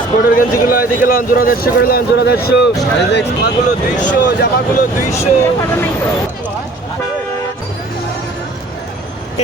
এক্সপোর্টের গেঞ্জিগুলো এদিকে লান জোড়া দেড়শো করে লান জোড়া দেড়শো। জামাগুলো দুইশো জামাগুলো দুইশো।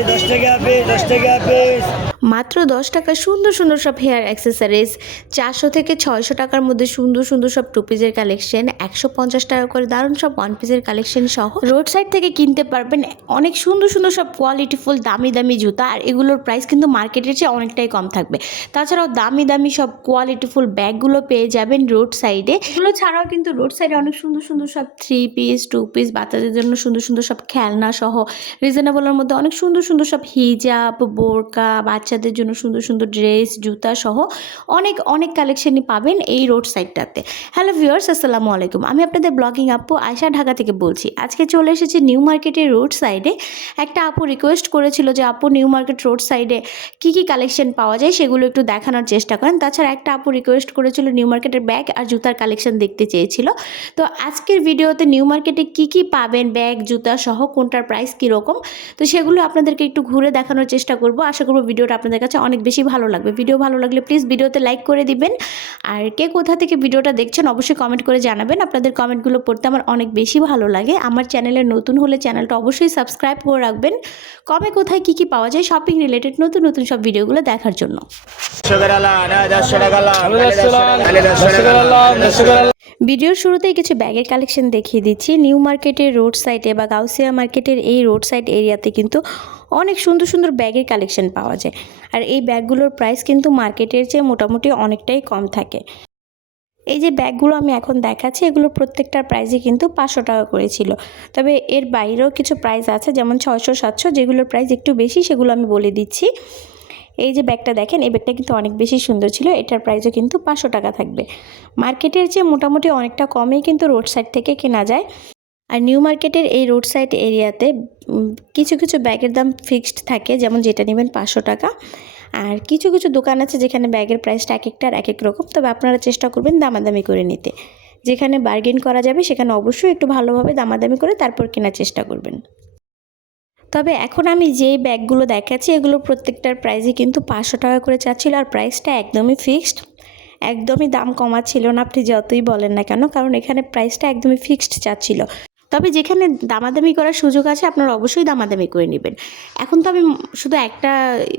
দশ টাকা পিস দশ টাকা পিস মাত্র দশ টাকা সুন্দর সুন্দর সব হেয়ার অ্যাক্সেসরিজ চারশো থেকে ছয়শো টাকার মধ্যে সুন্দর সুন্দর সব টু পিসের কালেকশন একশো পঞ্চাশ টাকা করে দারুণ সব ওয়ান পিসের কালেকশন সহ রোড সাইড থেকে কিনতে পারবেন অনেক সুন্দর সুন্দর সব কোয়ালিটিফুল দামি দামি জুতা, আর এগুলোর প্রাইস কিন্তু মার্কেটের চেয়ে অনেকটাই কম থাকবে। তাছাড়াও দামি দামি সব কোয়ালিটিফুল ব্যাগগুলো পেয়ে যাবেন রোড সাইডে এগুলো ছাড়াও কিন্তু রোড সাইডে অনেক সুন্দর সুন্দর সব থ্রি পিস টু পিস বাচ্চাদের জন্য সুন্দর সুন্দর সব খেলনা সহ রিজনেবলের মধ্যে অনেক সুন্দর সুন্দর সব হিজাব বোরকা বাচ্চাদের জন্য সুন্দর সুন্দর ড্রেস, জুতা সহ অনেক অনেক কালেকশনই পাবেন এই রোড সাইডটাতে হ্যালো ভিউয়ার্স আসসালামু আলাইকুম। আমি আপনাদের ব্লগিং আপু আয়শা ঢাকা থেকে বলছি। আজকে চলে এসেছি নিউ মার্কেটের রোড সাইডে একটা আপু রিকোয়েস্ট করেছিল যে, আপু নিউ মার্কেট রোড সাইডে কী কী কালেকশন পাওয়া যায় সেগুলো একটু দেখানোর চেষ্টা করেন। তাছাড়া একটা আপু রিকোয়েস্ট করেছিল নিউ মার্কেটের ব্যাগ আর জুতার কালেকশন দেখতে চেয়েছিল। তো আজকের ভিডিওতে নিউ মার্কেটে কী কী পাবেন ব্যাগ জুতা সহ কোনটার প্রাইস কীরকম? তো সেগুলো আপনাদেরকে একটু ঘুরে দেখানোর চেষ্টা করব। আশা করব ভিডিওটা আপনাদের কাছে অনেক বেশি ভালো লাগবে। ভিডিও ভালো লাগলে প্লিজ ভিডিওতে লাইক করে দিবেন। আর কে কোথা থেকে ভিডিওটা দেখছেন অবশ্যই কমেন্ট করে জানাবেন। আপনাদের কমেন্টগুলো পড়তে আমার অনেক বেশি ভালো লাগে। আমার চ্যানেলে নতুন হলে চ্যানেলটা অবশ্যই সাবস্ক্রাইব করে রাখবেন। কবে, কোথায়, কি কি পাওয়া যায় শপিং রিলেটেড নতুন নতুন সব ভিডিওগুলো দেখার জন্য। ভিডিওর শুরুতেই কিছু ব্যাগের কালেকশন দেখিয়ে দিচ্ছি। নিউ মার্কেটের রোড সাইডে বা গাউসিয়া মার্কেটের এই রোড সাইড এরিয়াতে কিন্তু অনেক সুন্দর সুন্দর ব্যাগের কালেকশন পাওয়া যায়। আর এই ব্যাগগুলোর প্রাইস কিন্তু মার্কেটের চেয়ে মোটামুটি অনেকটাই কম থাকে। এই যে ব্যাগগুলো আমি এখন দেখাচ্ছি এগুলো প্রত্যেকটার প্রাইসই কিন্তু পাঁচশো টাকা করেছিল তবে এর বাইরেও কিছু প্রাইস আছে, যেমন ছয়শো, সাতশো, যেগুলোর প্রাইস একটু বেশি, সেগুলো আমি বলে দিচ্ছি। এই যে ব্যাগটা দেখেন, এই ব্যাগটা কিন্তু অনেক বেশি সুন্দর ছিল, এটার প্রাইসও কিন্তু পাঁচশো টাকা থাকবে। মার্কেটের চেয়ে মোটামুটি অনেকটা কমেই কিন্তু রোড সাইড থেকে কেনা যায়। আর নিউ মার্কেটের এই রোড সাইড এরিয়াতে কিছু কিছু ব্যাগের দাম ফিক্সড থাকে, যেমন যেটা নেবেন পাঁচশো টাকা। আর কিছু কিছু দোকান আছে যেখানে ব্যাগের প্রাইসটা এক একটার এক এক রকম, তবে আপনারা চেষ্টা করবেন দামাদামি করে নিতে। যেখানে বার্গেন করা যাবে সেখানে অবশ্যই একটু ভালোভাবে দামাদামি করে তারপর কেনার চেষ্টা করবেন। তবে এখন আমি যেই ব্যাগগুলো দেখাচ্ছি এগুলো প্রত্যেকটার প্রাইসই কিন্তু পাঁচশো টাকা করে চাচ্ছিল আর প্রাইসটা একদমই ফিক্সড একদমই দাম কমা ছিল না, আপনি যতই বলেন না কেন, কারণ এখানে প্রাইসটা একদমই ফিক্সড চাচ্ছিল। তবে যেখানে দামাদামি করার সুযোগ আছে, আপনারা অবশ্যই দামাদামি করে নেবেন। এখন তো আমি শুধু একটা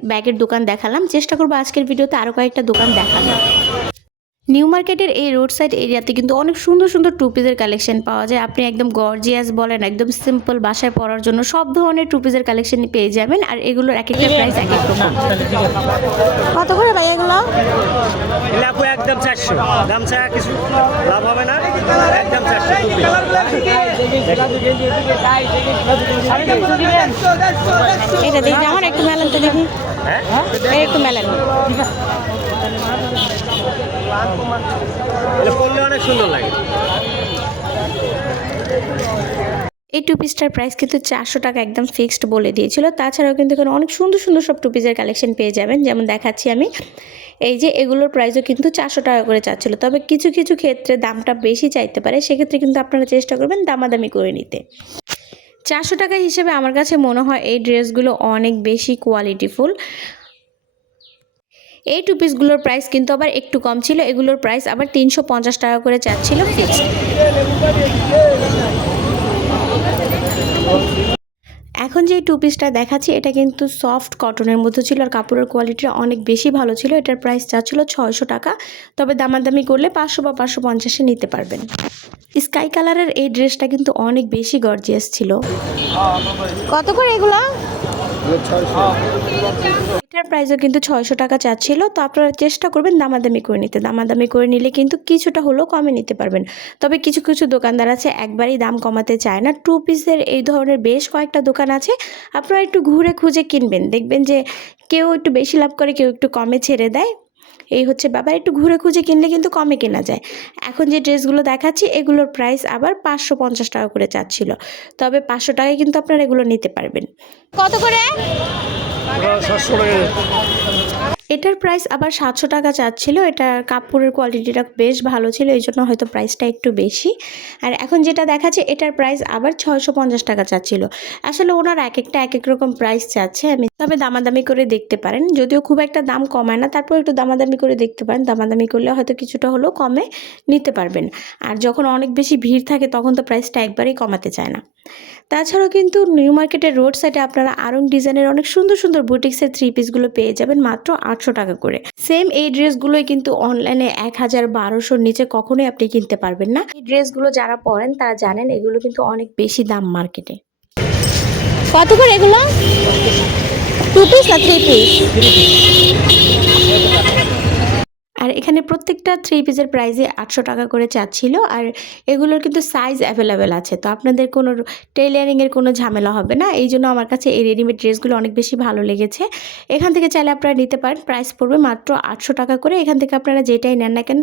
ব্যাগের দোকান দেখালাম, চেষ্টা করব আজকের ভিডিওতে আরও কয়েকটা দোকান দেখানো নিউ মার্কেটের এই রোড সাইড এরিয়াতে কিন্তু অনেক সুন্দর সুন্দর টু পিসের কালেকশন পাওয়া যায়। আপনি একদম গর্জিয়াস বলেন, একদম সিম্পল বাসায় পরার জন্য সব ধরনের টু পিসের কালেকশন পেয়ে যাবেন, আর এগুলোর এক একটা প্রাইস এক এক কত করে ভাই এগুলো? একদম চারশো। গামছা কিছু লাভ হবে না, একদম চারশো এটা দেখি আমার একটু মেলান তো দেখি। হ্যাঁ? একটু মেলান। অনেক সুন্দর লাগে। এই টু পিসটার প্রাইস কিন্তু চারশো টাকা একদম ফিক্সড বলে দিয়েছিল। তাছাড়াও কিন্তু এখানে অনেক সুন্দর সুন্দর সব টু পিসের কালেকশন পেয়ে যাবেন। যেমন দেখাচ্ছি আমি। এই যে এগুলোর প্রাইসও কিন্তু চারশো টাকা করে চাচ্ছিল। তবে কিছু কিছু ক্ষেত্রে দামটা বেশি চাইতে পারে। সেক্ষেত্রে কিন্তু আপনারা চেষ্টা করবেন দামাদামি করে নিতে। চারশো টাকা হিসেবে আমার কাছে মনে হয় এই ড্রেসগুলো অনেক বেশি কোয়ালিটিফুল এই টু পিসগুলোর প্রাইস কিন্তু আবার একটু কম ছিল। এগুলোর প্রাইস আবার তিনশো পঞ্চাশ টাকা করে চাচ্ছিল ফিক্সড এখন যে টু পিসটা দেখাচ্ছি, এটা কিন্তু সফট কটনের মধ্যে ছিল আর কাপড়ের কোয়ালিটিটা অনেক বেশি ভালো ছিল। এটার প্রাইস যা ছিল ছয়শো টাকা। তবে দামাদামি করলে পাঁচশো বা পাঁচশো পঞ্চাশে নিতে পারবেন। স্কাই কালারের এই ড্রেসটা কিন্তু অনেক বেশি গর্জিয়াস ছিল। কত করে এগুলো? প্রাইসও কিন্তু ছয়শো টাকা চাচ্ছিল। তো আপনারা চেষ্টা করবেন দামাদামি করে নিতে। দামাদামি করে নিলে কিন্তু কিছুটা হলেও কমে নিতে পারবেন। তবে কিছু কিছু দোকানদার আছে, একবারই দাম কমাতে চায় না। টু পিসের এই ধরনের বেশ কয়েকটা দোকান আছে। আপনারা একটু ঘুরে খুঁজে কিনবেন। দেখবেন যে কেউ একটু বেশি লাভ করে, কেউ একটু কমে ছেড়ে দেয়। এই হচ্ছে বাবা একটু ঘুরে খুঁজে কিনলে কিন্তু কমে কেনা যায়। এখন যে ড্রেসগুলো দেখাচ্ছি এগুলোর প্রাইস আবার পাঁচশো পঞ্চাশ টাকা করে চাচ্ছিল। তবে পাঁচশো টাকায় কিন্তু আপনারা এগুলো নিতে পারবেন। কত করে? এটার প্রাইস আবার সাতশো টাকা চাচ্ছিল। এটার কাপড়ের কোয়ালিটিটা বেশ ভালো ছিল, এই জন্য হয়তো প্রাইসটা একটু বেশি। আর এখন যেটা দেখাচ্ছে, এটার প্রাইস আবার ছয়শো পঞ্চাশ টাকা চাচ্ছিল। আসলে ওনার এক একটা এক এক রকম প্রাইস চাচ্ছে, আমি তবে দামাদামি করে দেখতে পারেন। যদিও খুব একটা দাম কমায় না, তারপর একটু দামাদামি করে দেখতে পারেন। দামাদামি করলে হয়তো কিছুটা হলেও কমে নিতে পারবেন। আর যখন অনেক বেশি ভিড় থাকে, তখন তো প্রাইসটা একবারেই কমাতে চায় না। তাছাড়াও কিন্তু নিউ মার্কেটের রোড সাইডে আপনারা আরং ডিজাইনের অনেক সুন্দর সুন্দর বুটিক্সের থ্রি পিসগুলো পেয়ে যাবেন, মাত্র আটশো টাকা করে। সেম এই ড্রেসগুলোই কিন্তু অনলাইনে এক হাজার বারোশোর নিচে কখনোই আপনি কিনতে পারবেন না। এই ড্রেসগুলো যারা পরেন, তারা জানেন এগুলো কিন্তু অনেক বেশি দাম মার্কেটে কত করে এগুলো? টু পিস না থ্রি পিস আর এখানে প্রত্যেকটা থ্রি পিসের প্রাইসে আটশো টাকা করে চাচ্ছিল আর এগুলোর কিন্তু সাইজ অ্যাভেলেবেল আছে। তো আপনাদের কোনো টেলারিংয়ের কোনো ঝামেলা হবে না। এই জন্য আমার কাছে এই রেডিমেড ড্রেসগুলো অনেক বেশি ভালো লেগেছে। এখান থেকে চাইলে আপনারা নিতে পারেন। প্রাইস পড়বে মাত্র আটশো টাকা করে। এখান থেকে আপনারা যেটাই নেন না কেন।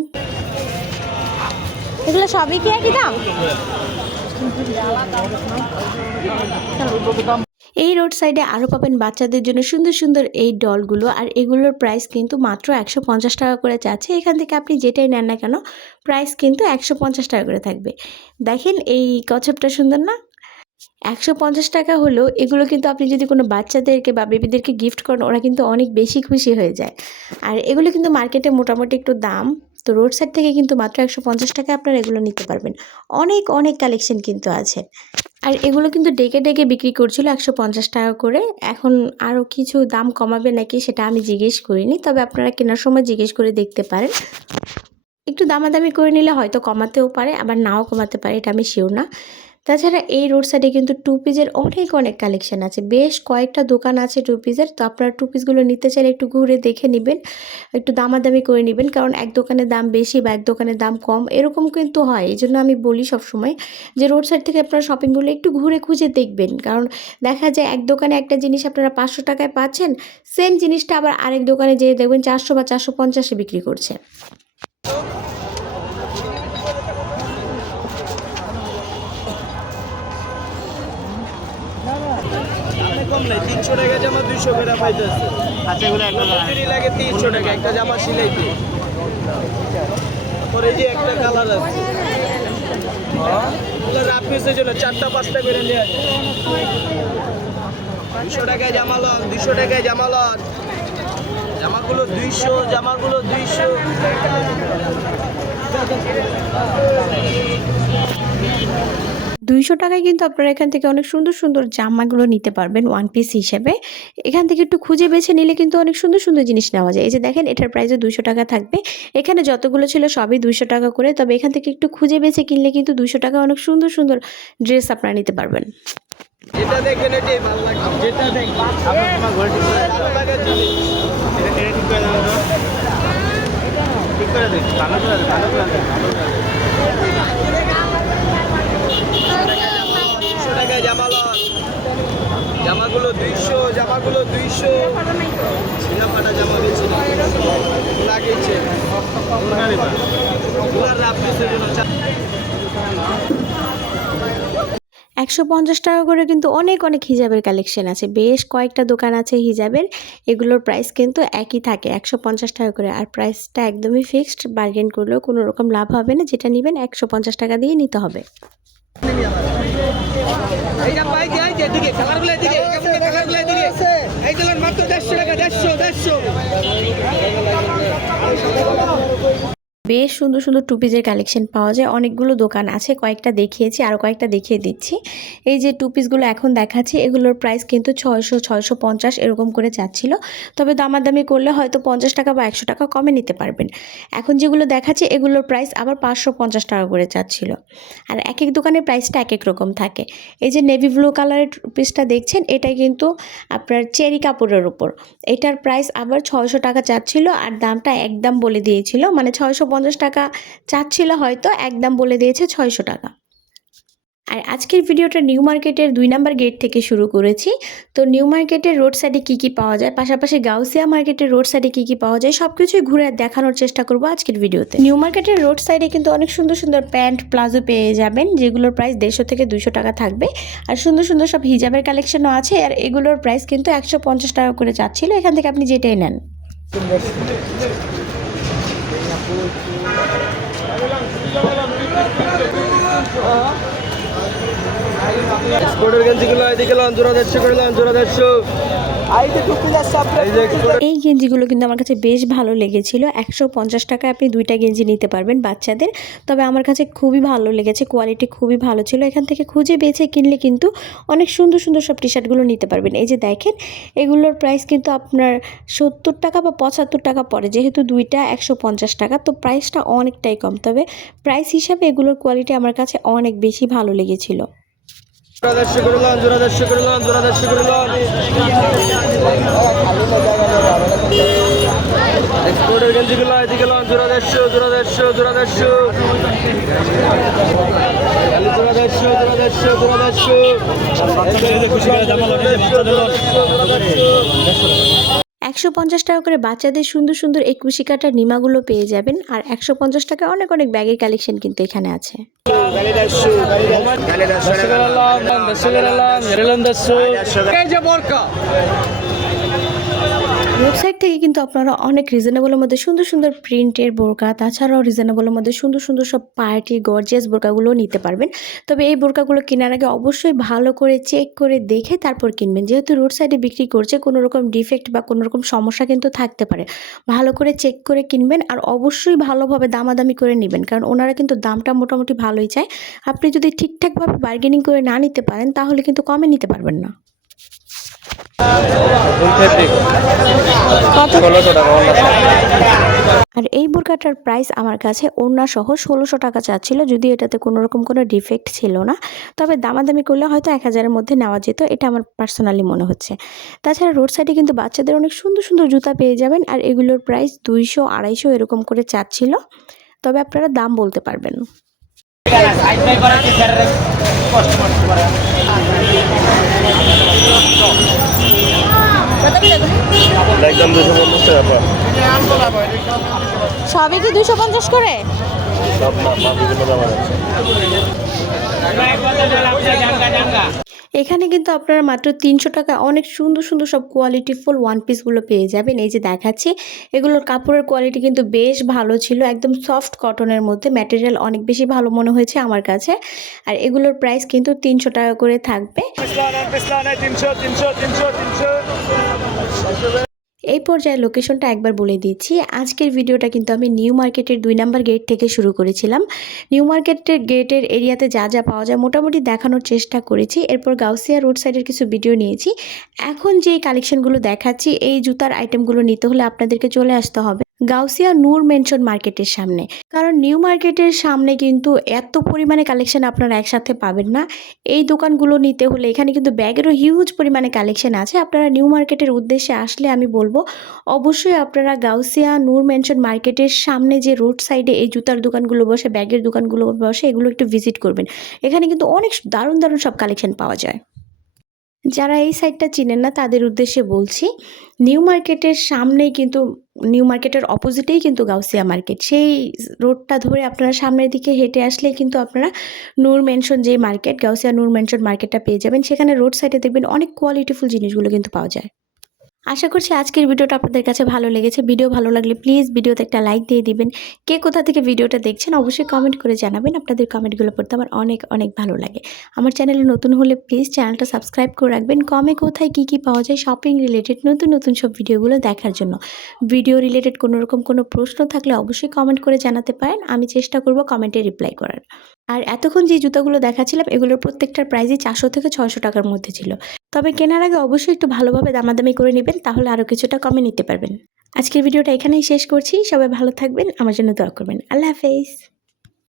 এগুলো সবই কি একই দাম এই রোড সাইডে আরও পাবেন বাচ্চাদের জন্য সুন্দর সুন্দর এই ডলগুলো আর এগুলোর প্রাইস কিন্তু মাত্র একশো পঞ্চাশ টাকা করে যাচ্ছে। এখান থেকে আপনি যেটাই নেন না কেন প্রাইস কিন্তু একশো পঞ্চাশ টাকা করে থাকবে। দেখেন এই কচ্ছপটা সুন্দর না? একশো পঞ্চাশ টাকা হলেও এগুলো কিন্তু আপনি যদি কোনো বাচ্চাদেরকে বা বেবিদেরকে গিফট করেন, ওরা কিন্তু অনেক বেশি খুশি হয়ে যায়। আর এগুলো কিন্তু মার্কেটে মোটামুটি একটু দাম। তো রোড সাইড থেকে কিন্তু মাত্র একশো পঞ্চাশ টাকা আপনারা এগুলো নিতে পারবেন। অনেক অনেক কালেকশন কিন্তু আছে। আর এগুলো কিন্তু ডেকে ডেকে বিক্রি করছিল একশো পঞ্চাশ টাকা করে। এখন আরও কিছু দাম কমাবে নাকি সেটা আমি জিজ্ঞেস করিনি, তবে আপনারা কেনার সময় জিজ্ঞেস করে দেখতে পারেন। একটু দামাদামি করে নিলে হয়তো কমাতেও পারে, আবার নাও কমাতে পারে, এটা আমি শিও না। তাছাড়া এই রোড সাইডে কিন্তু টু পিসের অনেক অনেক কালেকশন আছে। বেশ কয়েকটা দোকান আছে টু পিসের তো আপনারা টু পিসগুলো নিতে চাইলে একটু ঘুরে দেখে নেবেন, একটু দামাদামি করে নেবেন, কারণ এক দোকানের দাম বেশি বা এক দোকানের দাম কম, এরকম কিন্তু হয়। এই জন্য আমি বলি সবসময় যে রোড সাইড থেকে আপনারা শপিংগুলো একটু ঘুরে খুঁজে দেখবেন। কারণ দেখা যায় এক দোকানে একটা জিনিস আপনারা পাঁচশো টাকায় পাচ্ছেন সেম জিনিসটা আবার আরেক দোকানে যেয়ে দেখবেন চারশো বা চারশো পঞ্চাশে বিক্রি করছে দামে কম নাই তিনশো টাকা জামা দুইশো করে পাইতেছে। আচ্ছা এগুলো একটা লাগে তিনশো টাকা একটা জামা সিলাইতে। এই যে একটা কালার আছে। জন্য চারটা পাঁচটা করে নেওয়া যায়। দুশো টাকায় জামা লন দুশো টাকায় জামা লন। জামাগুলো দুইশো জামাগুলো দুইশো। দুইশো টাকায় কিন্তু আপনারা এখান থেকে অনেক সুন্দর সুন্দর জামাগুলো নিতে পারবেন ওয়ান পিস হিসেবে। এখান থেকে একটু খুঁজে বেছে নিলে কিন্তু অনেক সুন্দর সুন্দর জিনিস নেওয়া যায়। এই যে দেখেন এটার প্রাইসও দুইশো টাকা থাকবে। এখানে যতগুলো ছিল সবই দুইশো টাকা করে তবে এখান থেকে একটু খুঁজে বেছে কিনলে কিন্তু দুইশো টাকা অনেক সুন্দর সুন্দর ড্রেস আপনারা নিতে পারবেন। যেটা দেখেন এটাই ভালো লাগবে যেটা দেখেন আপনার তোমার ঘরে ঠিক করে ভালো লাগার এটা এটা ঠিক করে ঠিক করে দিন ভালো করে দেন ভালো করে দেন ভালো করে একশো পঞ্চাশ টাকা করে কিন্তু অনেক অনেক হিজাবের কালেকশন আছে। বেশ কয়েকটা দোকান আছে হিজাবের। এগুলোর প্রাইস কিন্তু একই থাকে, একশো পঞ্চাশ টাকা করে। আর প্রাইসটা একদমই ফিক্সড বার্গেন করলেও কোনো রকম লাভ হবে না। যেটা নেবেন একশো পঞ্চাশ টাকা দিয়ে নিতে হবে। এইটা পাই কি যে, এদিকে কালারগুলো কেমন কালারগুলো এদিকে। এই দিলেন মাত্র দেড়শো টাকা দেড়শো। বেশ সুন্দর সুন্দর টু পিসের কালেকশন পাওয়া যায়। অনেকগুলো দোকান আছে, কয়েকটা দেখিয়েছি আরও কয়েকটা দেখিয়ে দিচ্ছি। এই যে টু পিসগুলো এখন দেখাচ্ছি, এগুলোর প্রাইস কিন্তু ছয়শো ছয়শো পঞ্চাশ এরকম করে যাচ্ছিল। তবে দামাদামি করলে হয়তো পঞ্চাশ টাকা বা একশো টাকা কমে নিতে পারবেন। এখন যেগুলো দেখাচ্ছি, এগুলোর প্রাইস আবার পাঁচশো পঞ্চাশ টাকা করে যাচ্ছিল। আর এক এক দোকানের প্রাইসটা এক এক রকম থাকে। এই যে নেভি ব্লু কালারের পিসটা দেখছেন, এটাই কিন্তু আপনার চেরি কাপড়ের উপর। এটার প্রাইস আবার ছয়শো টাকা চাচ্ছিল আর দামটা একদম বলে দিয়েছিল মানে ছয়শো পঞ্চাশ টাকা চাচ্ছিল হয়তো, একদম বলে দিয়েছে ছয়শো টাকা। আর আজকের ভিডিওটা নিউ মার্কেটের দুই নাম্বার গেট থেকে শুরু করেছি। তো নিউ মার্কেটের রোড সাইডে কী কী পাওয়া যায়, পাশাপাশি গাউসিয়া মার্কেটের রোড সাইডে কী কী পাওয়া যায় সব কিছুই ঘুরে দেখানোর চেষ্টা করব আজকের ভিডিওতে। নিউ মার্কেটের রোড সাইডে কিন্তু অনেক সুন্দর সুন্দর প্যান্ট প্লাজো পেয়ে যাবেন, যেগুলোর প্রাইস দেড়শো থেকে দুশো টাকা থাকবে। আর সুন্দর সুন্দর সব হিজাবের কালেকশনও আছে, আর এগুলোর প্রাইস কিন্তু একশো পঞ্চাশ টাকা করে যাচ্ছিল এখান থেকে আপনি যেটাই নেন। এক্সপোর্টের গেঞ্জিগুলো এদিকে লন জোড়া দেড়শো করে লন জোড়া দেড়শো এই গেঞ্জিগুলো কিন্তু আমার কাছে বেশ ভালো লেগেছিল। একশো পঞ্চাশ টাকায় আপনি দুইটা গেঞ্জি নিতে পারবেন বাচ্চাদের। তবে আমার কাছে খুবই ভালো লেগেছে কোয়ালিটি খুবই ভালো ছিল। এখান থেকে খুঁজে বেছে কিনলে কিন্তু অনেক সুন্দর সুন্দর সব টি শার্টগুলো নিতে পারবেন। এই যে দেখেন, এগুলোর প্রাইস কিন্তু আপনার সত্তর টাকা বা পঁচাত্তর টাকা পড়ে। যেহেতু দুইটা একশো পঞ্চাশ টাকা, তো প্রাইসটা অনেকটাই কম। তবে প্রাইস হিসাবে এগুলোর কোয়ালিটি আমার কাছে অনেক বেশি ভালো লেগেছিল। জোড়া দেড়শো করে লন জোড়া দেড়শো করে লন জোড়া দেড়শো করে লন এদিকে খুশি করে জামা লন একশো পঞ্চাশ টাকা করে বাচ্চাদের সুন্দর সুন্দর এই কুশি কাটার নিমাগুলো পেয়ে যাবেন, আর একশো পঞ্চাশ টাকা অনেক অনেক ব্যাগের কালেকশন কিন্তু এখানে আছে। ওয়েবসাইট থেকে কিন্তু আপনারা অনেক রিজনেবলের মধ্যে সুন্দর সুন্দর প্রিন্টের বোরকা, তাছাড়াও রিজনেবলের মধ্যে সুন্দর সুন্দর সব পার্টি গর্জিয়াস বোরকাগুলো নিতে পারবেন। তবে এই বোরকাগুলো কেনার আগে অবশ্যই ভালো করে চেক করে দেখে তারপর কিনবেন। যেহেতু রোড সাইডে বিক্রি করছে কোনো রকম ডিফেক্ট বা কোনো রকম সমস্যা কিন্তু থাকতে পারে। ভালো করে চেক করে কিনবেন আর অবশ্যই ভালোভাবে দামাদামি করে নেবেন, কারণ ওনারা কিন্তু দামটা মোটামুটি ভালোই চায়। আপনি যদি ঠিকঠাকভাবে বার্গেনিং করে না নিতে পারেন, তাহলে কিন্তু কমে নিতে পারবেন না। আর এই বোরকাটার প্রাইস আমার কাছে ওড়না সহ ষোলোশো টাকা চাচ্ছিল যদি এটাতে কোনো রকম কোনো ডিফেক্ট ছিল না। তবে দামাদামি করলে হয়তো এক হাজারের মধ্যে নেওয়া যেত এটা আমার পার্সোনালি মনে হচ্ছে। তাছাড়া রোড সাইডে কিন্তু বাচ্চাদের অনেক সুন্দর সুন্দর জুতা পেয়ে যাবেন আর এগুলোর প্রাইস দুইশো আড়াইশো এরকম করে চাচ্ছিল। তবে আপনারা দাম বলতে পারবেন। একদম দুশো পঞ্চাশ টাকা সবই কি দুশো পঞ্চাশ করে সব না বিভিন্ন দাম আছে এখানে কিন্তু আপনারা মাত্র তিনশো টাকা অনেক সুন্দর সুন্দর সব কোয়ালিটি ফুল ওয়ান পিসগুলো পেয়ে যাবেন এই যে দেখাচ্ছি এগুলোর কাপড়ের কোয়ালিটি কিন্তু বেশ ভালো ছিল একদম সফট কটনের মধ্যে ম্যাটেরিয়াল অনেক বেশি ভালো মনে হয়েছে আমার কাছে আর এগুলোর প্রাইস কিন্তু তিনশো টাকা করে থাকবে তিনশো তিনশো তিনশো তিনশো এই পর্যায়ে লোকেশনটা একবার বলে দিচ্ছি। আজকের ভিডিওটা কিন্তু আমি নিউ মার্কেটের দুই নাম্বার গেট থেকে শুরু করেছিলাম। নিউ মার্কেটের গেটের এরিয়াতে যা যা পাওয়া যায় মোটামুটি দেখানোর চেষ্টা করেছি। এরপর গাউসিয়া রোড সাইডের কিছু ভিডিও নিয়েছি। এখন যে কালেকশনগুলো দেখাচ্ছি, এই জুতার আইটেমগুলো নিতে হলে আপনাদেরকে চলে আসতে হবে। গাউসিয়া নূর মেনশন মার্কেটের সামনে। কারণ নিউ মার্কেটের সামনে কিন্তু এত পরিমাণে কালেকশন আপনারা একসাথে পাবেন না। এই দোকানগুলো নিতে হলে এখানে কিন্তু ব্যাগেরও হিউজ পরিমাণে কালেকশন আছে। আপনারা নিউ মার্কেটের উদ্দেশ্যে আসলে আমি বলব, অবশ্যই আপনারা গাউসিয়া নূর মেনশন মার্কেটের সামনে যে রোড সাইডে এই জুতার দোকানগুলো বসে, ব্যাগের দোকানগুলো বসে, এগুলো একটু ভিজিট করবেন। এখানে কিন্তু অনেক দারুণ দারুণ সব কালেকশন পাওয়া যায়। যারা এই সাইডটা চিনেন না, তাদের উদ্দেশ্যে বলছি নিউ মার্কেটের সামনেই কিন্তু নিউ মার্কেটের অপোজিটেই কিন্তু গাউসিয়া মার্কেট সেই রোডটা ধরে আপনারা সামনের দিকে হেঁটে আসলে কিন্তু আপনারা নূর মেনশন যে মার্কেট গাউসিয়া নূর মেনশন মার্কেটটা পেয়ে যাবেন। সেখানে রোড সাইডে দেখবেন অনেক কোয়ালিটিফুল জিনিসগুলো কিন্তু পাওয়া যায়। আশা করছি আজকের ভিডিওটা আপনাদের কাছে ভালো লেগেছে। ভিডিও ভালো লাগলে প্লিজ ভিডিওতে একটা লাইক দিয়ে দিবেন। কে কোথা থেকে ভিডিওটা দেখছেন অবশ্যই কমেন্ট করে জানাবেন। আপনাদের কমেন্টগুলো পড়তে আমার অনেক অনেক ভালো লাগে। আমার চ্যানেলে নতুন হলে প্লিজ চ্যানেলটা সাবস্ক্রাইব করে রাখবেন। কমে কোথায় কী কী পাওয়া যায় শপিং রিলেটেড নতুন নতুন সব ভিডিওগুলো দেখার জন্য। ভিডিও রিলেটেড কোনো রকম কোনো প্রশ্ন থাকলে অবশ্যই কমেন্ট করে জানাতে পারেন। আমি চেষ্টা করব কমেন্টে রিপ্লাই করার। আর এতক্ষণ যে জুতোগুলো দেখাচ্ছিলাম, এগুলোর প্রত্যেকটার প্রাইসই চারশো থেকে ছয়শো টাকার মধ্যে ছিল। তবে কেনার আগে অবশ্যই একটু ভালোভাবে দামাদামি করে নেবেন, তাহলে আরও কিছুটা কমে নিতে পারবেন। আজকের ভিডিওটা এখানেই শেষ করছি। সবাই ভালো থাকবেন। আমার জন্য দোয়া করবেন। আল্লাহ হাফেজ।